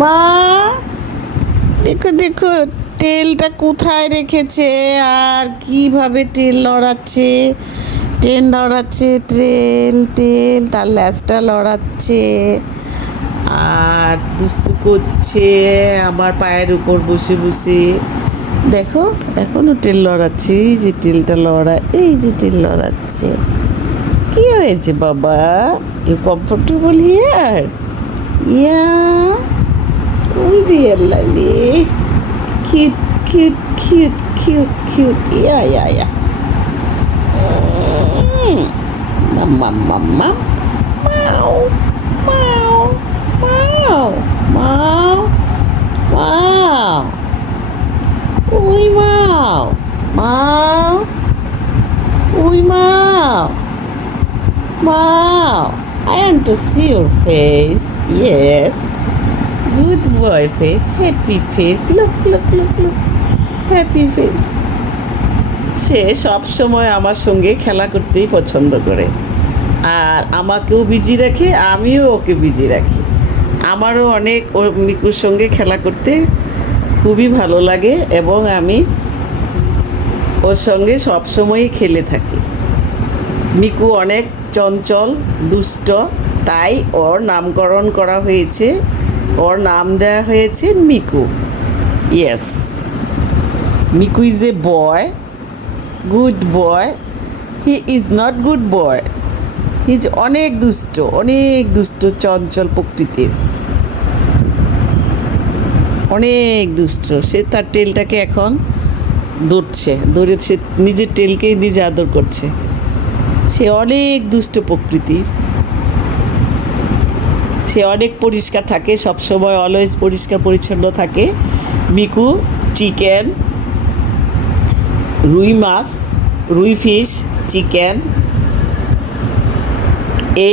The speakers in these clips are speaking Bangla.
মা, দেখো দেখো, তেলটা কোথায় রেখেছে? আর কীভাবে তেল লড়াচ্ছে ট্রেন লড়াচ্ছে তেল তেল, তার ল্যাসটা লড়াচ্ছে আর দুস্তু করছে আমার পায়ের উপর বসে বসে। দেখো, এখনও তেল লড়াচ্ছে এই যে তেলটা লড়া এই যে তেল লড়াচ্ছে কী হয়েছে বাবা? You comfortable here yeah really cute, cute, cute, cute, cute. Yeah, yeah, yeah. Mum, mum, mum, mum. Meow, meow, meow, meow, wow. Ui, meow, meow. Ui, meow, meow. I want to see your face. Yes. Good boy face. Happy face. Look, look, look, look. Happy face. সে সব সময় আমার সঙ্গে খেলা করতেই পছন্দ করে আর আমাকেও বিজি রাখে আমিও ওকে বিজি রাখি আমারও অনেক ও মিকুর সঙ্গে খেলা করতে খুবই ভালো লাগে এবং আমি ওর সঙ্গে সব সময়ই খেলে থাকি মিকু অনেক চঞ্চল দুষ্ট তাই ওর নামকরণ করা হয়েছে ওর নাম দেওয়া হয়েছে Miku. Yes Miku is a boy good boy he is not good boy he is অনেক দুষ্ট অনেক দুষ্ট, চঞ্চল প্রকৃতির। অনেক দুষ্ট। সে তার টেলটাকে এখন দৌড়ছে, দৌড়ে সে নিজের টেলকেই নিজে আদর করছে। সে অনেক দুষ্ট প্রকৃতির। সে অনেক পরিষ্কার থাকে সব সবসময় অলওয়েজ পরিষ্কার পরিচ্ছন্ন থাকে। মিকু চিকেন রুই মাছ, rui fish chicken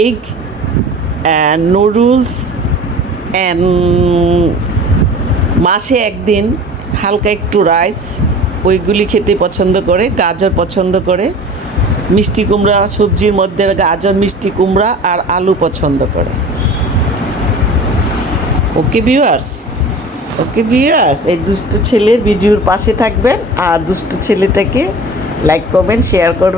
egg and noodles and মাসে একদিন হালকা একটু রাইস ওইগুলি খেতে পছন্দ করে, গাজর পছন্দ করে, মিষ্টি কুমড়া, সবজির মধ্যে গাজর, মিষ্টি কুমড়া, আর আলু পছন্দ করে। ওকে ভিউয়ার্স ওকে ভিউয়ার্স এই দুষ্ট ছেলের ভিডিওর পাশে থাকবেন আর দুষ্ট ছেলেটাকে লাইক করবেন শেয়ার করবেন।